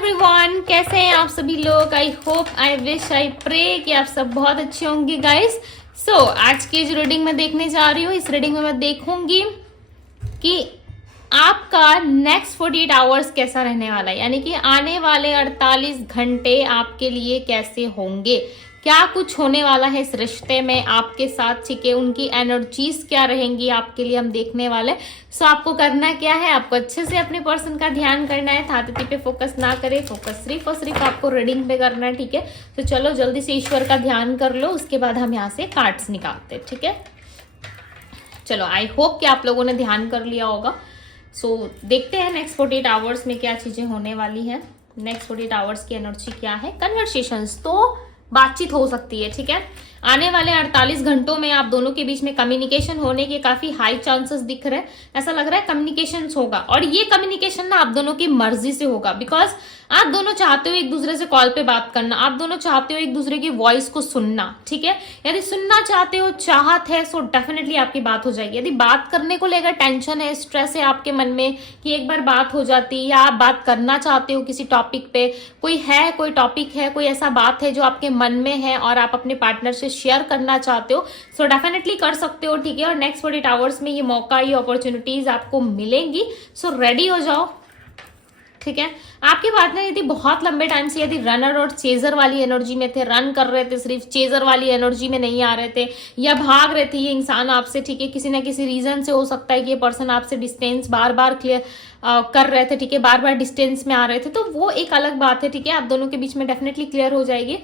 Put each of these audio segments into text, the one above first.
Everyone, कैसे हैं आप सभी लोग। I hope, I wish, I pray कि आप सब बहुत अच्छे होंगे गाइस। आज की जो रीडिंग मैं देखने जा रही हूँ, इस रीडिंग में मैं देखूंगी कि आपका नेक्स्ट 48 आवर्स कैसा रहने वाला है, यानी कि आने वाले 48 घंटे आपके लिए कैसे होंगे, क्या कुछ होने वाला है इस रिश्ते में आपके साथ, ठीक है। उनकी एनर्जीज क्या रहेंगी आपके लिए, हम देखने वाले। आपको करना क्या है, आपको अच्छे से अपने पर्सन का ध्यान करना है, थाती पे फोकस ना करें, फोकस सिर्फ और सिर्फ आपको रीडिंग पे करना है, ठीक है। तो चलो जल्दी से ईश्वर का ध्यान कर लो, उसके बाद हम यहाँ से कार्ड्स निकालते हैं, ठीक है। चलो, आई होप कि आप लोगों ने ध्यान कर लिया होगा। देखते हैं नेक्स्ट 48 आवर्स में क्या चीजें होने वाली हैं। नेक्स्ट 48 आवर्स की एनर्जी क्या है। कन्वर्सेशंस, तो बातचीत हो सकती है, ठीक है। आने वाले 48 घंटों में आप दोनों के बीच में कम्युनिकेशन होने के काफी हाई चांसेस दिख रहे हैं। ऐसा लग रहा है कम्युनिकेशन होगा, और ये कम्युनिकेशन ना आप दोनों की मर्जी से होगा, बिकॉज आप दोनों चाहते हो एक दूसरे से कॉल पे बात करना, आप दोनों चाहते हो एक दूसरे की वॉइस को सुनना, ठीक है। यदि सुनना चाहते हो, चाहत है, सो डेफिनेटली आपकी बात हो जाएगी। यदि बात करने को लेकर टेंशन है, स्ट्रेस है आपके मन में कि एक बार बात हो जाती, या आप बात करना चाहते हो किसी टॉपिक पे, कोई टॉपिक है, कोई ऐसा बात है जो आपके मन में है और आप अपने पार्टनर से शेयर करना चाहते हो, सो डेफिनेटली कर सकते हो, ठीक है। और नेक्स्ट 48 आवर्स में ये मौका, ये अपॉर्चुनिटीज आपको मिलेंगी, सो रेडी हो जाओ, ठीक है। आपके पार्टनर यदि बहुत लंबे टाइम से यदि रनर और चेजर वाली एनर्जी में थे, रन कर रहे थे, सिर्फ चेजर वाली एनर्जी में नहीं आ रहे थे, या भाग रहे थे ये इंसान आपसे, ठीक है, किसी ना किसी रीजन से हो सकता है कि ये पर्सन आपसे डिस्टेंस बार बार क्लियर कर रहे थे, ठीक है, बार बार डिस्टेंस में आ रहे थे, तो वो एक अलग बात है, ठीक है। आप दोनों के बीच में डेफिनेटली क्लियर हो जाएगी,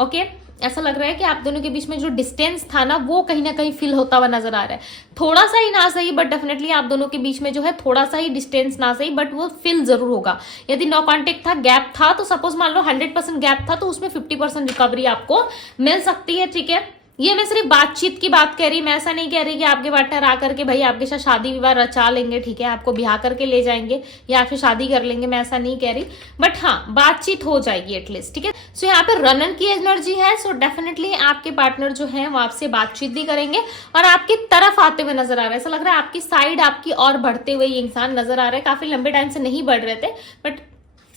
ओके। ऐसा लग रहा है कि आप दोनों के बीच में जो डिस्टेंस था ना, वो कहीं ना कहीं फील होता हुआ नजर आ रहा है। थोड़ा सा ही ना सही, बट डेफिनेटली आप दोनों के बीच में जो है थोड़ा सा ही डिस्टेंस ना सही, बट वो फील जरूर होगा। यदि नो कांटेक्ट था, गैप था, तो सपोज मान लो 100% गैप था, तो उसमें 50% रिकवरी आपको मिल सकती है, ठीक है। ये मैं सिर्फ बातचीत की बात कह रही, मैं ऐसा नहीं कह रही कि आपके पार्टनर आकर के भाई आपके साथ शादी विवाह रचा लेंगे, ठीक है, आपको ब्याह करके ले जाएंगे या फिर शादी कर लेंगे, मैं ऐसा नहीं कह रही, बट हाँ, बातचीत हो जाएगी एटलीस्ट, ठीक है। सो यहाँ पे रनर की एनर्जी है, सो डेफिनेटली आपके पार्टनर जो है वो आपसे बातचीत भी करेंगे और आपकी तरफ आते हुए नजर आ रहा है। ऐसा लग रहा है आपकी साइड, आपकी और बढ़ते हुए ये इंसान नजर आ रहा है। काफी लंबे टाइम से नहीं बढ़ रहे थे, बट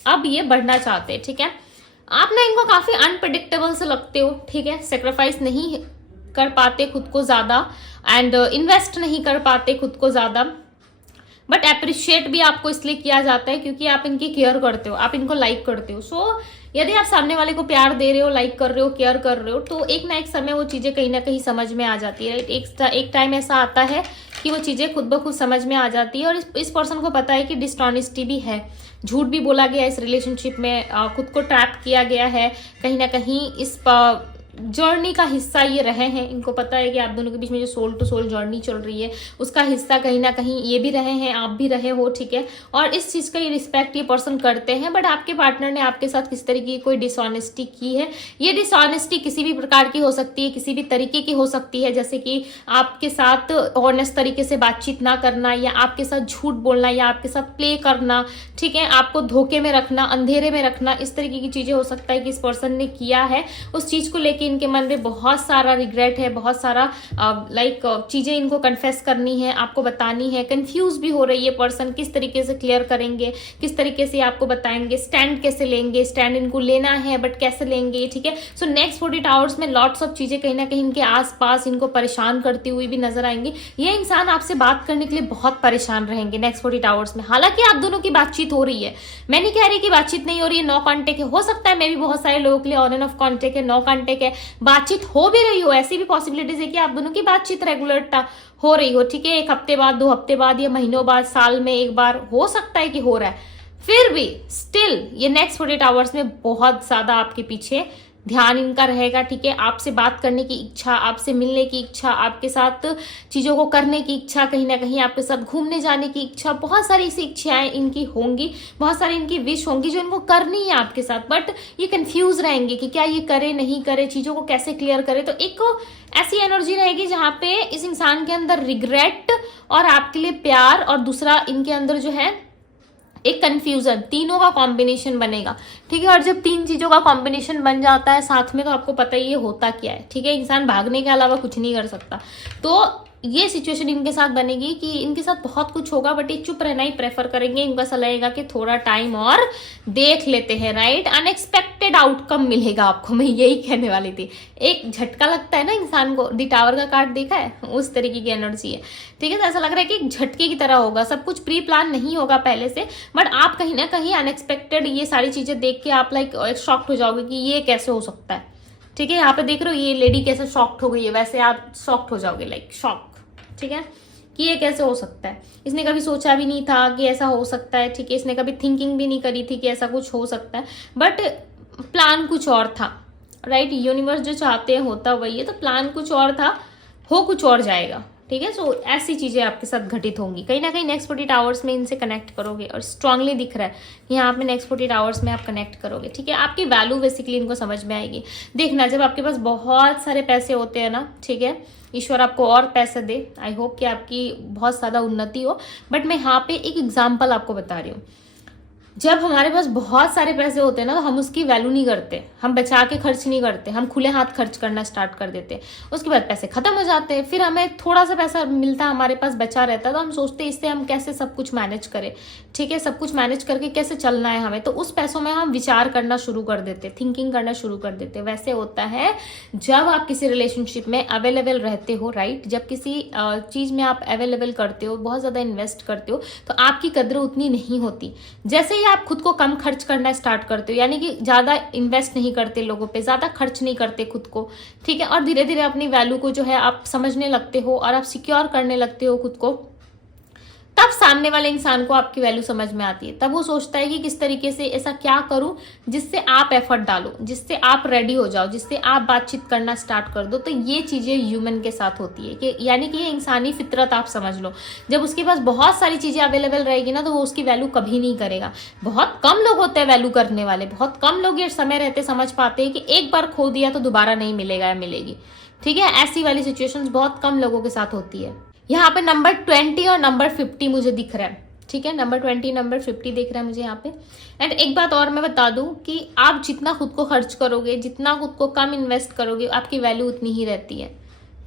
अब ये बढ़ना चाहते हैं, ठीक है। आप ना इनको काफी अनप्रेडिक्टेबल से लगते हो, ठीक है। सेक्रीफाइस नहीं कर पाते खुद को ज्यादा, एंड इन्वेस्ट नहीं कर पाते खुद को ज्यादा, बट अप्रिशिएट भी आपको इसलिए किया जाता है क्योंकि आप इनकी केयर करते हो, आप इनको लाइक करते हो। सो यदि आप सामने वाले को प्यार दे रहे हो, लाइक कर रहे हो, केयर कर रहे हो, तो एक ना एक समय वो चीजें कहीं ना कहीं समझ में आ जाती है। एक टाइम ऐसा आता है कि वो चीजें खुद ब खुद समझ में आ जाती है, और इस पर्सन को पता है कि डिसऑनेस्टी भी है, झूठ भी बोला गया इस रिलेशनशिप में, खुद को ट्रैप किया गया है कहीं ना कहीं। इस जर्नी का हिस्सा ये रहे हैं, इनको पता है कि आप दोनों के बीच में जो सोल टू सोल जर्नी चल रही है उसका हिस्सा कहीं ना कहीं ये भी रहे हैं, आप भी रहे हो, ठीक है। और इस चीज का ये रिस्पेक्ट ये पर्सन करते हैं, बट आपके पार्टनर ने आपके साथ किस तरीके की कोई डिसऑनेस्टी की है। ये डिसऑनेस्टी किसी भी प्रकार की हो सकती है, किसी भी तरीके की हो सकती है, जैसे कि आपके साथ ऑनेस्ट तरीके से बातचीत ना करना, या आपके साथ झूठ बोलना, या आपके साथ प्ले करना, ठीक है, आपको धोखे में रखना, अंधेरे में रखना, इस तरीके की चीजें हो सकता है कि इस पर्सन ने किया है। उस चीज को लेकर इनके मन में बहुत सारा रिग्रेट है, बहुत सारा चीजें इनको कन्फेस करनी है, आपको बतानी है। कंफ्यूज भी हो रही है पर्सन, किस तरीके से क्लियर करेंगे, किस तरीके से आपको बताएंगे, स्टैंड कैसे लेंगे, स्टैंड इनको लेना है बट कैसे लेंगे, ठीक है। सो नेक्स्ट 48 आवर्स में लॉट्स ऑफ चीजें कहीं ना कहीं इनके आसपास इनको परेशान करती हुई भी नजर आएंगी। ये इंसान आपसे बात करने के लिए बहुत परेशान रहेंगे नेक्स्ट 48 आवर्स में। हालांकि आप दोनों की बातचीत हो रही है, मैं नहीं कह रही कि बातचीत नहीं हो रही है, नो कॉन्टेक्ट है, हो सकता है मे भी बहुत सारे लोगों के लिए ऑन एंड ऑफ कॉन्टेक्ट है, नो कॉन्टेक्ट है, बातचीत हो भी रही हो, ऐसी भी पॉसिबिलिटीज है कि आप दोनों की बातचीत रेगुलर हो रही हो, ठीक है। एक हफ्ते बाद, 2 हफ्ते बाद, या महीनों बाद, साल में एक बार हो सकता है कि हो रहा है, फिर भी स्टिल ये नेक्स्ट 48 आवर्स में बहुत ज्यादा आपके पीछे ध्यान इनका रहेगा, ठीक है। आपसे बात करने की इच्छा, आपसे मिलने की इच्छा, आपके साथ चीजों को करने की इच्छा, कहीं ना कहीं आपके साथ घूमने जाने की इच्छा, बहुत सारी ऐसी इच्छाएं इनकी होंगी, बहुत सारी इनकी विश होंगी जो इनको करनी है आपके साथ, बट ये कंफ्यूज रहेंगे कि क्या ये करे नहीं करे, चीजों को कैसे क्लियर करे। तो एक ऐसी एनर्जी रहेगी जहां पे इस इंसान के अंदर रिग्रेट और आपके लिए प्यार, और दूसरा इनके अंदर जो है एक कंफ्यूजन, तीनों का कॉम्बिनेशन बनेगा, ठीक है। और जब 3 चीजों का कॉम्बिनेशन बन जाता है साथ में, तो आपको पता ही ये होता क्या है, ठीक है। इंसान भागने के अलावा कुछ नहीं कर सकता। तो ये सिचुएशन इनके साथ बनेगी कि इनके साथ बहुत कुछ होगा बट ये चुप रहना ही प्रेफर करेंगे। इनको ऐसा लगेगा कि थोड़ा टाइम और देख लेते हैं, राइट। अनएक्सपेक्टेड आउटकम मिलेगा आपको, मैं यही कहने वाली थी। एक झटका लगता है ना इंसान को, दी टावर का कार्ड देखा है, उस तरीके की एनर्जी है, ठीक है। तो ऐसा लग रहा है कि एक झटके की तरह होगा, सब कुछ प्री प्लान नहीं होगा पहले से, बट आप कहीं ना कहीं अनएक्सपेक्टेड ये सारी चीजें देख के आप लाइक शॉक्ड हो जाओगे कि ये कैसे हो सकता है, ठीक है। यहाँ पे देख रहे हो ये लेडी कैसे शॉक्ड हो गई है, वैसे आप शॉक्ड हो जाओगे, लाइक शॉक, ठीक है, कि ये कैसे हो सकता है। इसने कभी सोचा भी नहीं था कि ऐसा हो सकता है, ठीक है। इसने कभी थिंकिंग भी नहीं करी थी कि ऐसा कुछ हो सकता है, बट प्लान कुछ और था, राइट। यूनिवर्स जो चाहते हैं होता वही है, तो प्लान कुछ और था, हो कुछ और जाएगा, ठीक है। सो ऐसी चीजें आपके साथ घटित होंगी। कहीं ना कहीं नेक्स्ट 48 आवर्स में इनसे कनेक्ट करोगे, और स्ट्रांगली दिख रहा है यहाँ पे नेक्स्ट 48 आवर्स में आप कनेक्ट करोगे, ठीक है। आपकी वैल्यू बेसिकली इनको समझ में आएगी। देखना, जब आपके पास बहुत सारे पैसे होते हैं ना, ठीक है, ईश्वर आपको और पैसे दे, आई होप कि आपकी बहुत ज़्यादा उन्नति हो, बट मैं यहाँ पे एक एग्जाम्पल आपको बता रही हूँ। जब हमारे पास बहुत सारे पैसे होते हैं ना, तो हम उसकी वैल्यू नहीं करते, हम बचा के खर्च नहीं करते, हम खुले हाथ खर्च करना स्टार्ट कर देते हैं। उसके बाद पैसे खत्म हो जाते हैं, फिर हमें थोड़ा सा पैसा मिलता है, हमारे पास बचा रहता है, तो हम सोचते हैं इससे हम कैसे सब कुछ मैनेज करें, ठीक है, सब कुछ मैनेज करके कैसे चलना है हमें। तो उस पैसों में हम विचार करना शुरू कर देते, थिंकिंग करना शुरू कर देते। वैसे होता है जब आप किसी रिलेशनशिप में अवेलेबल रहते हो, राइट, जब किसी चीज में आप अवेलेबल करते हो, बहुत ज्यादा इन्वेस्ट करते हो, तो आपकी कद्र उतनी नहीं होती। जैसे ही आप खुद को कम खर्च करना स्टार्ट करते हो, यानी कि ज्यादा इन्वेस्ट नहीं करते लोगों पे, ज्यादा खर्च नहीं करते खुद को, ठीक है, और धीरे धीरे अपनी वैल्यू को जो है आप समझने लगते हो और आप सिक्योर करने लगते हो खुद को, तब सामने वाले इंसान को आपकी वैल्यू समझ में आती है। तब वो सोचता है कि किस तरीके से ऐसा क्या करूं जिससे आप एफर्ट डालो, जिससे आप रेडी हो जाओ, जिससे आप बातचीत करना स्टार्ट कर दो। तो ये चीजें ह्यूमन के साथ होती है, कि यानी कि ये इंसानी फितरत आप समझ लो। जब उसके पास बहुत सारी चीजें अवेलेबल रहेगी ना, तो वो उसकी वैल्यू कभी नहीं करेगा। बहुत कम लोग होते हैं वैल्यू करने वाले, बहुत कम लोग ये समय रहते समझ पाते हैं कि एक बार खो दिया तो दोबारा नहीं मिलेगा या मिलेगी, ठीक है। ऐसी वाली सिचुएशंस बहुत कम लोगों के साथ होती है। यहाँ पे नंबर 20 और नंबर 50 मुझे दिख रहा है, ठीक है, नंबर 20 नंबर 50 दिख रहा है मुझे यहाँ पे। एंड एक बात और मैं बता दूं कि आप जितना खुद को खर्च करोगे, जितना खुद को कम इन्वेस्ट करोगे, आपकी वैल्यू उतनी ही रहती है,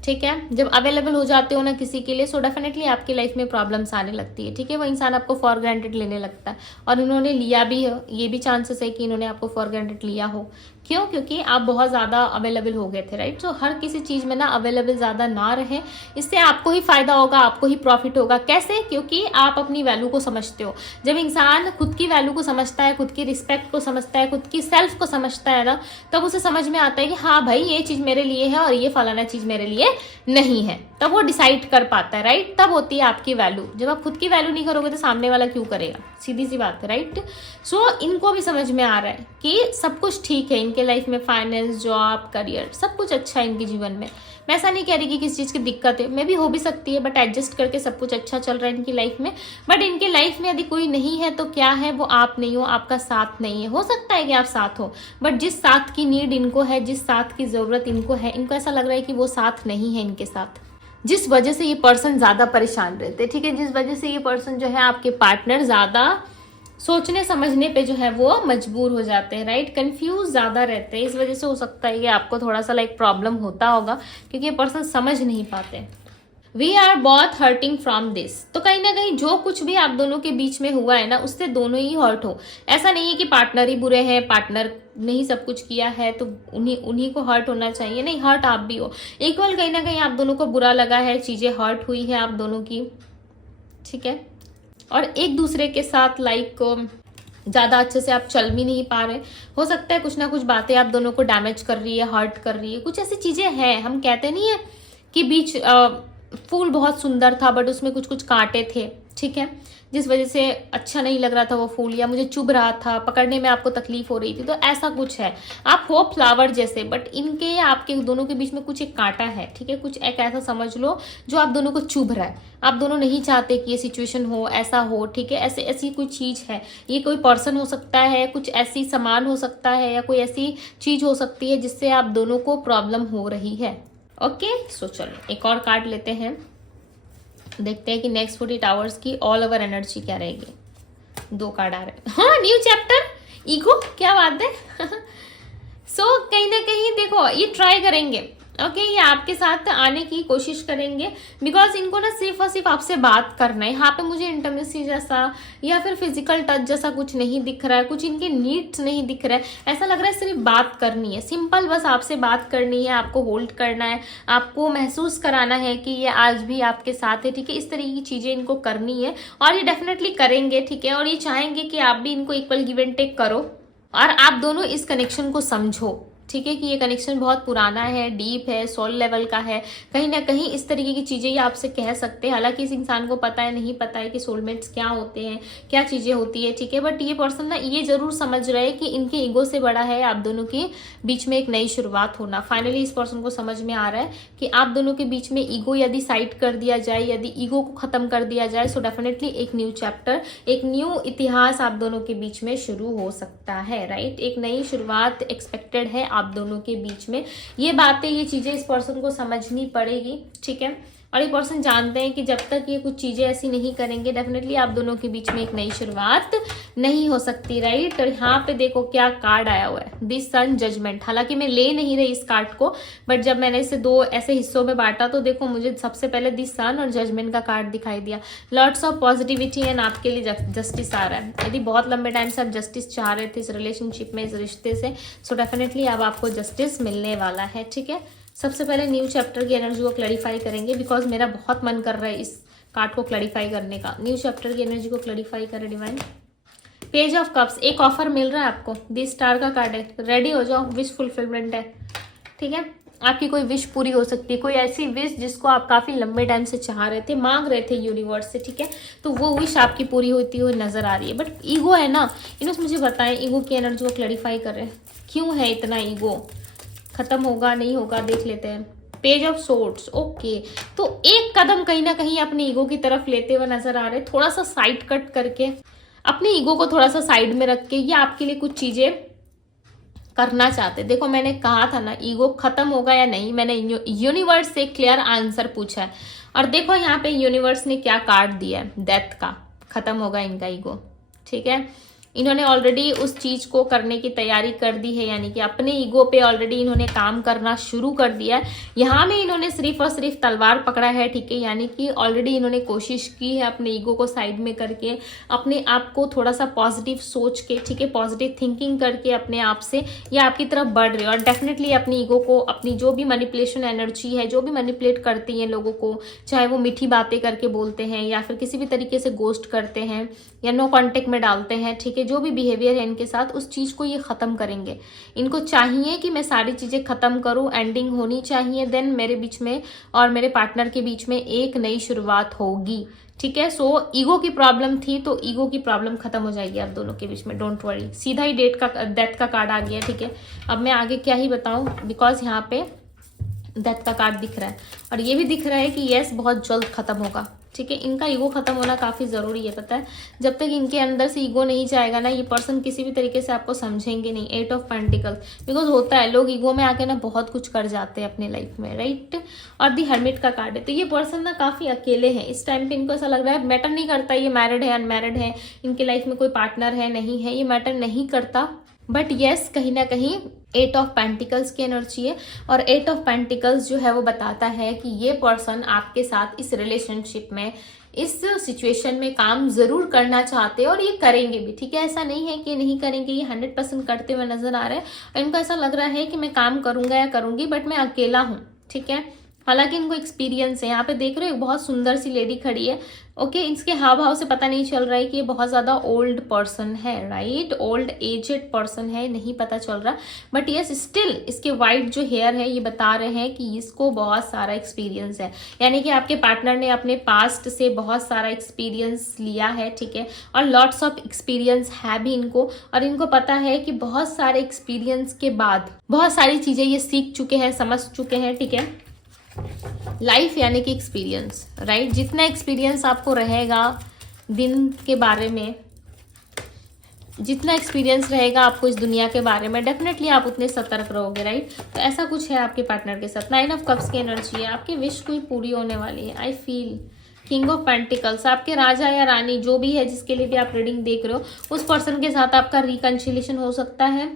ठीक है। जब अवेलेबल हो जाते हो ना किसी के लिए, सो डेफिनेटली आपकी लाइफ में प्रॉब्लम्स आने लगती है, ठीक है। वो इंसान आपको फॉर ग्रांटेड लेने लगता है, और इन्होंने लिया भी है, ये भी चांसेस है कि इन्होंने आपको फॉर ग्रांटेड लिया हो। क्यों? क्योंकि आप बहुत ज़्यादा अवेलेबल हो गए थे, राइट। सो हर किसी चीज़ में ना अवेलेबल ज़्यादा ना रहे, इससे आपको ही फायदा होगा, आपको ही प्रॉफिट होगा। कैसे? क्योंकि आप अपनी वैल्यू को समझते हो। जब इंसान खुद की वैल्यू को समझता है, खुद की रिस्पेक्ट को समझता है, खुद की सेल्फ को समझता है ना, तब उसे समझ में आता है कि हाँ भाई ये चीज़ मेरे लिए है और ये फलाना चीज़ मेरे लिए नहीं है। तब वो डिसाइड कर पाता है, राइट। तब होती है आपकी वैल्यू। जब आप खुद की वैल्यू नहीं करोगे तो सामने वाला क्यों करेगा? सीधी सी बात है, राइट। सो इनको भी समझ में आ रहा है कि सब कुछ ठीक है इनके लाइफ में, फाइनेंस, जॉब, करियर, सब कुछ अच्छा है इनके जीवन में। मैं ऐसा नहीं कह रही कि किस चीज़ की दिक्कत है, मे भी हो भी सकती है, बट एडजस्ट करके सब कुछ अच्छा चल रहा है इनकी लाइफ में। बट इनके लाइफ में यदि कोई नहीं है तो क्या है? वो आप नहीं हो, आपका साथ नहीं है। हो सकता है कि आप साथ हो, बट जिस साथ की नीड इनको है, जिस साथ की जरूरत इनको है, इनको ऐसा लग रहा है कि वो साथ नहीं है इनके साथ, जिस वजह से ये पर्सन ज्यादा परेशान रहते, ठीक है। जिस वजह से ये पर्सन जो है आपके पार्टनर ज्यादा सोचने समझने पे जो है वो मजबूर हो जाते हैं, राइट। कंफ्यूज ज्यादा रहते हैं, इस वजह से हो सकता है कि आपको थोड़ा सा लाइक प्रॉब्लम होता होगा, क्योंकि ये पर्सन समझ नहीं पाते। We are both hurting from this. तो कहीं ना कहीं जो कुछ भी आप दोनों के बीच में हुआ है ना, उससे दोनों ही हर्ट हो। ऐसा नहीं है कि पार्टनर ही बुरे हैं, पार्टनर ने ही सब कुछ किया है तो उन्हीं को हर्ट होना चाहिए, नहीं, हर्ट आप भी हो इक्वल। कहीं ना कहीं आप दोनों को बुरा लगा है, चीजें हर्ट हुई है आप दोनों की, ठीक है। और एक दूसरे के साथ लाइक ज़्यादा अच्छे से आप चल भी नहीं पा रहे। हो सकता है कुछ ना कुछ बातें आप दोनों को डैमेज कर रही है, हर्ट कर रही है, कुछ ऐसी चीज़ें हैं। हम कहते नहीं है कि बीच फूल बहुत सुंदर था बट उसमें कुछ कुछ कांटे थे, ठीक है, जिस वजह से अच्छा नहीं लग रहा था वो फूल, या मुझे चुभ रहा था, पकड़ने में आपको तकलीफ हो रही थी। तो ऐसा कुछ है, आप हो फ्लावर जैसे, बट इनके आपके दोनों के बीच में कुछ एक कांटा है, ठीक है, कुछ एक ऐसा समझ लो जो आप दोनों को चुभ रहा है। आप दोनों नहीं चाहते कि ये सिचुएशन हो, ऐसा हो, ठीक है। ऐसी कोई चीज है, ये कोई पर्सन हो सकता है, कुछ ऐसी सामान हो सकता है, या कोई ऐसी चीज हो सकती है जिससे आप दोनों को प्रॉब्लम हो रही है। ओके, सो चलो एक और कार्ड लेते हैं, देखते हैं कि नेक्स्ट 48 आवर्स की ऑल ओवर एनर्जी क्या रहेगी। 2 कार्ड आ रहे हैं। हाँ, न्यू चैप्टर, ईगो, क्या बात है। सो कहीं ना कहीं देखो, ये ट्राई करेंगे ओके ये आपके साथ आने की कोशिश करेंगे बिकॉज इनको ना सिर्फ और सिर्फ आपसे बात करना है। यहाँ पे मुझे इंटीमेसी जैसा या फिर फिजिकल टच जैसा कुछ नहीं दिख रहा है, कुछ इनके नीड्स नहीं दिख रहा है। ऐसा लग रहा है सिर्फ बात करनी है, सिंपल बस आपसे बात करनी है, आपको होल्ड करना है, आपको महसूस कराना है कि ये आज भी आपके साथ है, ठीक है। इस तरीके की चीजें इनको करनी है और ये डेफिनेटली करेंगे, ठीक है। और ये चाहेंगे कि आप भी इनको इक्वल गिव एंड टेक करो और आप दोनों इस कनेक्शन को समझो, ठीक है, कि ये कनेक्शन बहुत पुराना है, डीप है, सोल लेवल का है। कहीं ना कहीं इस तरीके की चीजें ये आपसे कह सकते हैं। हालांकि इस इंसान को पता है नहीं पता है कि सोलमेट्स क्या होते हैं, क्या चीजें होती है, ठीक है। बट ये पर्सन ना ये जरूर समझ रहे हैं कि इनके ईगो से बड़ा है आप दोनों के बीच में एक नई शुरुआत होना। फाइनली इस पर्सन को समझ में आ रहा है कि आप दोनों के बीच में ईगो यदि साइड कर दिया जाए, यदि ईगो को खत्म कर दिया जाए, सो डेफिनेटली एक न्यू चैप्टर, एक न्यू इतिहास आप दोनों के बीच में शुरू हो सकता है, राइट। एक नई शुरुआत एक्सपेक्टेड है आप दोनों के बीच में। ये बातें, ये चीजें इस पर्सन को समझनी पड़ेगी, ठीक है। और ये पर्सन जानते हैं कि जब तक ये कुछ चीजें ऐसी नहीं करेंगे डेफिनेटली आप दोनों के बीच में एक नई शुरुआत नहीं हो सकती, राइट। और यहाँ पे देखो क्या कार्ड आया हुआ है, दिस सन जजमेंट। हालांकि मैं ले नहीं रही इस कार्ड को, बट जब मैंने इसे दो ऐसे हिस्सों में बांटा तो देखो मुझे सबसे पहले दिस सन और जजमेंट का कार्ड दिखाई दिया। लॉट्स ऑफ पॉजिटिविटी एंड आपके लिए जस्टिस आ रहा है। यदि बहुत लंबे टाइम से आप जस्टिस चाह रहे थे इस रिलेशनशिप में, इस रिश्ते से, सो डेफिनेटली अब आपको जस्टिस मिलने वाला है, ठीक है। सबसे पहले न्यू चैप्टर की एनर्जी को क्लैरिफाई करेंगे बिकॉज मेरा बहुत मन कर रहा है इस कार्ड को क्लैरिफाई करने का। न्यू चैप्टर की एनर्जी को क्लैरिफाई करें डिवाइन। पेज ऑफ कप्स, एक ऑफर मिल रहा है आपको, दिस स्टार का कार्ड है, रेडी हो जाओ, विश फुलफिलमेंट है, ठीक है। आपकी कोई विश पूरी हो सकती है, कोई ऐसी विश जिसको आप काफी लंबे टाइम से चाह रहे थे, मांग रहे थे यूनिवर्स से, ठीक है। तो वो विश आपकी पूरी होती हुई नजर आ रही है। बट ईगो है ना, इन्होंने मुझे बताएं ईगो की एनर्जी को क्लैरिफाई करें, क्यों है इतना ईगो, खत्म होगा नहीं होगा देख लेते हैं। Page of swords, okay. तो एक कदम कहीं ना कहीं अपने ईगो की तरफ लेते हुए नजर आ रहे, थोड़ा सा साइड कट करके अपने ईगो को थोड़ा सा साइड में रख के ये आपके लिए कुछ चीजें करना चाहते। देखो मैंने कहा था ना ईगो खत्म होगा या नहीं, मैंने यूनिवर्स से क्लियर आंसर पूछा है और देखो यहाँ पे यूनिवर्स ने क्या कार्ड दिया है, डेथ का। खत्म होगा इनका ईगो, ठीक है। इन्होंने ऑलरेडी उस चीज को करने की तैयारी कर दी है, यानी कि अपने ईगो पे ऑलरेडी इन्होंने काम करना शुरू कर दिया है। यहाँ में इन्होंने सिर्फ और सिर्फ तलवार पकड़ा है, ठीक है, यानी कि ऑलरेडी इन्होंने कोशिश की है अपने ईगो को साइड में करके अपने आप को थोड़ा सा पॉजिटिव सोच के, ठीक है, पॉजिटिव थिंकिंग करके अपने आप से ये आपकी तरफ बढ़ रहे हैं। और डेफिनेटली अपनी ईगो को, अपनी जो भी मैनिपुलेशन एनर्जी है, जो भी मैनिपुलेट करती है लोगों को, चाहे वो मीठी बातें करके बोलते हैं या फिर किसी भी तरीके से गोस्ट करते हैं या नो कॉन्टेक्ट में डालते हैं, ठीक है, जो भी बिहेवियर है इनके साथ, उस चीज को ये खत्म करेंगे। इनको चाहिए कि मैं सारी चीजें खत्म करूं, एंडिंग होनी चाहिए, देन मेरे बीच में और मेरे पार्टनर के बीच में एक नई शुरुआत होगी, ठीक है। सो ईगो की प्रॉब्लम थी तो ईगो की प्रॉब्लम खत्म हो जाएगी आप दोनों के बीच में, डोंट वरी। सीधा ही डेथ का कार्ड आ गया, ठीक है। अब मैं आगे क्या ही बताऊं बिकॉज यहाँ पे डेथ का कार्ड दिख रहा है और ये भी दिख रहा है कि यस बहुत जल्द खत्म होगा, ठीक है। इनका ईगो खत्म होना काफी जरूरी है, पता है। जब तक इनके अंदर से ईगो नहीं जाएगा ना, ये पर्सन किसी भी तरीके से आपको समझेंगे नहीं। 8 ऑफ पेंटिकल्स, बिकॉज होता है लोग ईगो में आके ना बहुत कुछ कर जाते हैं अपने लाइफ में, राइट। और दी हर्मिट का कार्ड है, तो ये पर्सन ना काफी अकेले हैं इस टाइम पे। इनको ऐसा लग रहा है मैटर नहीं करता ये मैरिड है अनमैरिड है, इनके लाइफ में कोई पार्टनर है नहीं है, ये मैटर नहीं करता। बट यस कहीं ना कहीं 8 ऑफ पेंटिकल्स की एनर्जी है और 8 ऑफ पेंटिकल्स जो है वो बताता है कि ये पर्सन आपके साथ इस रिलेशनशिप में, इस सिचुएशन में काम जरूर करना चाहते हैं और ये करेंगे भी, ठीक है। ऐसा नहीं है कि नहीं करेंगे, ये 100% करते हुए नजर आ रहे हैं और इनको ऐसा लग रहा है कि मैं काम करूंगा या करूंगी बट मैं अकेला हूँ, ठीक है। हालांकि इनको एक्सपीरियंस है। यहाँ पे देख रहे हो एक बहुत सुंदर सी लेडी खड़ी है, ओके। इसके हाव भाव से पता नहीं चल रहा है कि ये बहुत ज्यादा ओल्ड पर्सन है, राइट, ओल्ड एजेड पर्सन है, नहीं पता चल रहा। बट यस स्टिल इसके वाइट जो हेयर है ये बता रहे हैं कि इसको बहुत सारा एक्सपीरियंस है, यानी कि आपके पार्टनर ने अपने पास्ट से बहुत सारा एक्सपीरियंस लिया है, ठीक है। और लॉट्स ऑफ एक्सपीरियंस है भी इनको और इनको पता है कि बहुत सारे एक्सपीरियंस के बाद बहुत सारी चीजें ये सीख चुके हैं, समझ चुके हैं, ठीक है। लाइफ यानी कि एक्सपीरियंस, राइट। जितना एक्सपीरियंस आपको रहेगा दिन के बारे में, जितना एक्सपीरियंस रहेगा आपको इस दुनिया के बारे में, डेफिनेटली आप उतने सतर्क रहोगे, राइट। तो ऐसा कुछ है आपके पार्टनर के साथ। 9 ऑफ कप्स की एनर्जी है, आपकी विश कोई पूरी होने वाली है, I feel. King of pentacles, आपके राजा या रानी जो भी है जिसके लिए भी आप रीडिंग देख रहे हो, उस पर्सन के साथ आपका रिकंसिलिएशन हो सकता है।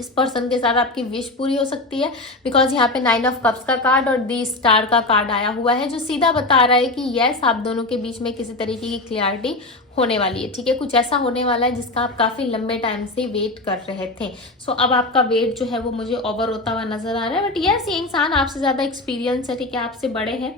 इस पर्सन के साथ आपकी विश पूरी हो सकती है, बिकॉज यहाँ पे 9 ऑफ कप्स का कार्ड और दी स्टार का कार्ड आया हुआ है, जो सीधा बता रहा है कि यस, आप दोनों के बीच में किसी तरीके की क्लियरिटी होने वाली है। ठीक है, कुछ ऐसा होने वाला है जिसका आप काफी लंबे टाइम से वेट कर रहे थे। सो अब आपका वेट जो है वो मुझे ओवर होता हुआ नजर आ रहा है। बट यस, ये इंसान आपसे ज्यादा एक्सपीरियंस है, ठीक है, आपसे बड़े हैं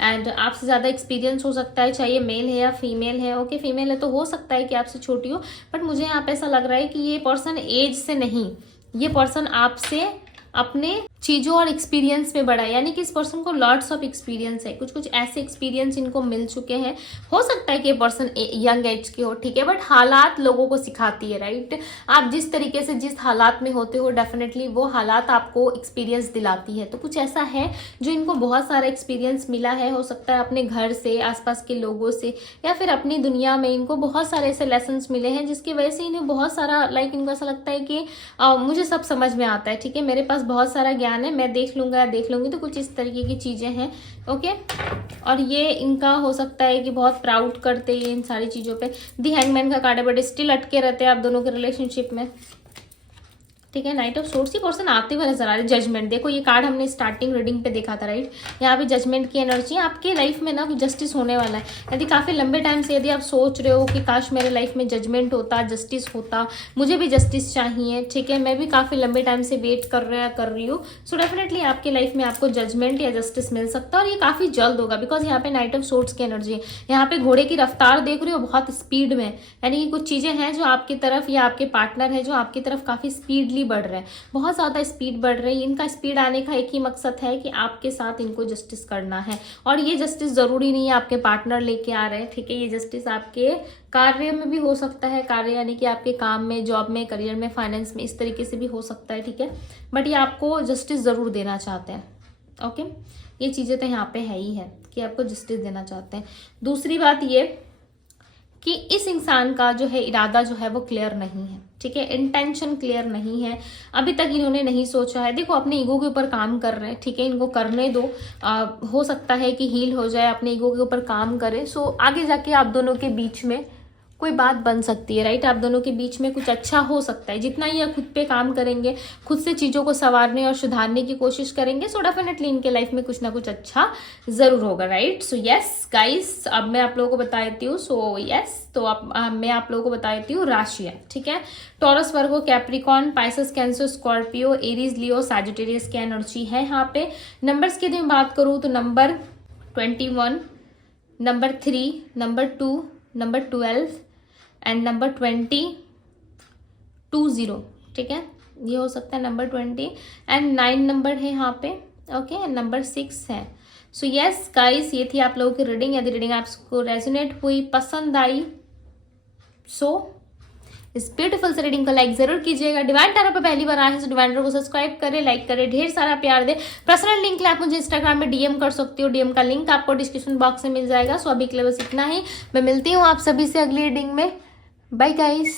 एंड आपसे ज़्यादा एक्सपीरियंस हो सकता है, चाहे मेल है या फीमेल है। ओके, फीमेल है तो हो सकता है कि आपसे छोटी हो, बट मुझे यहाँ पे ऐसा लग रहा है कि ये पर्सन एज से नहीं, ये पर्सन आपसे अपने चीजों और एक्सपीरियंस में बड़ा है, यानी कि इस पर्सन को लॉट्स ऑफ एक्सपीरियंस है, कुछ कुछ ऐसे एक्सपीरियंस इनको मिल चुके हैं। हो सकता है कि ये पर्सन यंग एज के हो, ठीक है, बट हालात लोगों को सिखाती है, राइट। आप जिस तरीके से जिस हालात में होते हो, डेफिनेटली वो हालात आपको एक्सपीरियंस दिलाती है। तो कुछ ऐसा है जो इनको बहुत सारा एक्सपीरियंस मिला है, हो सकता है अपने घर से, आसपास के लोगों से, या फिर अपनी दुनिया में इनको बहुत सारे ऐसे लेसन्स मिले हैं जिसकी वजह से इन्हें बहुत सारा इनको ऐसा लगता है कि मुझे सब समझ में आता है, ठीक है, मेरे पास बहुत सारा ज्ञान है, मैं देख लूंगा या देख लूंगी। तो कुछ इस तरीके की चीजें हैं। ओके, और ये इनका हो सकता है कि बहुत प्राउड करते हैं इन सारी चीजों पे। दी हैंगमैन का कार्ड है, बट स्टिल अटके रहते हैं आप दोनों के रिलेशनशिप में, ठीक है। नाइट ऑफ सोर्स, पर्सन आते हुए नजर आ रहे। जजमेंट, देखो ये कार्ड हमने स्टार्टिंग रीडिंग पे देखा था, राइट। यहाँ पे जजमेंट की एनर्जी, आपके लाइफ में ना कुछ जस्टिस होने वाला है। यदि काफी लंबे टाइम से यदि आप सोच रहे हो कि काश मेरे लाइफ में जजमेंट होता, जस्टिस होता, मुझे भी जस्टिस चाहिए, ठीक है, मैं भी काफी लंबे टाइम से वेट कर रही हूँ, सो डेफिनेटली आपके लाइफ में आपको जजमेंट या जस्टिस मिल सकता है, और ये काफी जल्द होगा, बिकॉज यहाँ पे नाइट ऑफ सोर्स की एनर्जी है। यहाँ पे घोड़े की रफ्तार देख रहे हो, बहुत स्पीड में, यानी कि कुछ चीजें हैं जो आपकी तरफ या आपके पार्टनर है जो आपकी तरफ काफी स्पीडली बढ़ रहे हैं, बहुत ज्यादा स्पीड बढ़ रही है। इनका स्पीड आने का एक ही मकसद है कि आपके साथ इनको जस्टिस करना है, और ये जस्टिस जरूरी नहीं है आपके पार्टनर लेके आ रहे हैं, ठीक है, ये जस्टिस आपके कार्य में भी हो सकता है, कार्य यानी कि आपके काम में, जॉब में, करियर में, फाइनेंस में, इस तरीके से भी हो सकता है, ठीक है, बट ये आपको जस्टिस जरूर देना चाहते हैं। ओके, ये चीजें तो यहाँ पे है ही है कि आपको जस्टिस देना चाहते हैं। दूसरी बात ये कि इस इंसान का जो है इरादा जो है वो क्लियर नहीं है, ठीक है, इंटेंशन क्लियर नहीं है, अभी तक इन्होंने नहीं सोचा है। देखो, अपने ईगो के ऊपर काम कर रहे हैं, ठीक है, इनको करने दो, हो सकता है कि हील हो जाए, अपने ईगो के ऊपर काम करें, सो आगे जाके आप दोनों के बीच में कोई बात बन सकती है, राइट। आप दोनों के बीच में कुछ अच्छा हो सकता है, जितना ये खुद पे काम करेंगे, खुद से चीजों को संवारने और सुधारने की कोशिश करेंगे, सो डेफिनेटली इनके लाइफ में कुछ ना कुछ अच्छा जरूर होगा, राइट। सो यस गाइस, अब मैं आप लोगों को बता देती हूँ। सो यस, तो मैं आप लोगों को बता देती हूँ राशियां, ठीक है। Taurus, Virgo, Capricorn, Pisces, Cancer, Scorpio, Aries, Leo, Sagittarius की एनर्जी है यहाँ पे। नंबर्स की यदि मैं बात करूँ तो number 21, number 3, number 2, number 12 and number 20, ठीक है, ये हो सकता है नंबर 20 एंड 9 नंबर है यहाँ पे। ओके, नंबर 6 है। सो यस गाइस, ये थी आप लोगों की रीडिंग। यदि रीडिंग आपको रेजोनेट हुई, पसंद आई, सो इस ब्यूटीफुल से रीडिंग को लाइक जरूर कीजिएगा। डिवाइन टैरो पे पहली बार आए हैं तो डिवाइन टैरो को सब्सक्राइब करें, लाइक करें, ढेर सारा प्यार दे। पर्सनल लिंक आप मुझे इंस्टाग्राम में डीएम कर सकती हो, डीएम का लिंक आपको डिस्क्रिप्शन बॉक्स में मिल जाएगा। सो अभी के लिए बस इतना ही, मैं मिलती हूँ आप सभी से अगली रीडिंग में। Bye guys.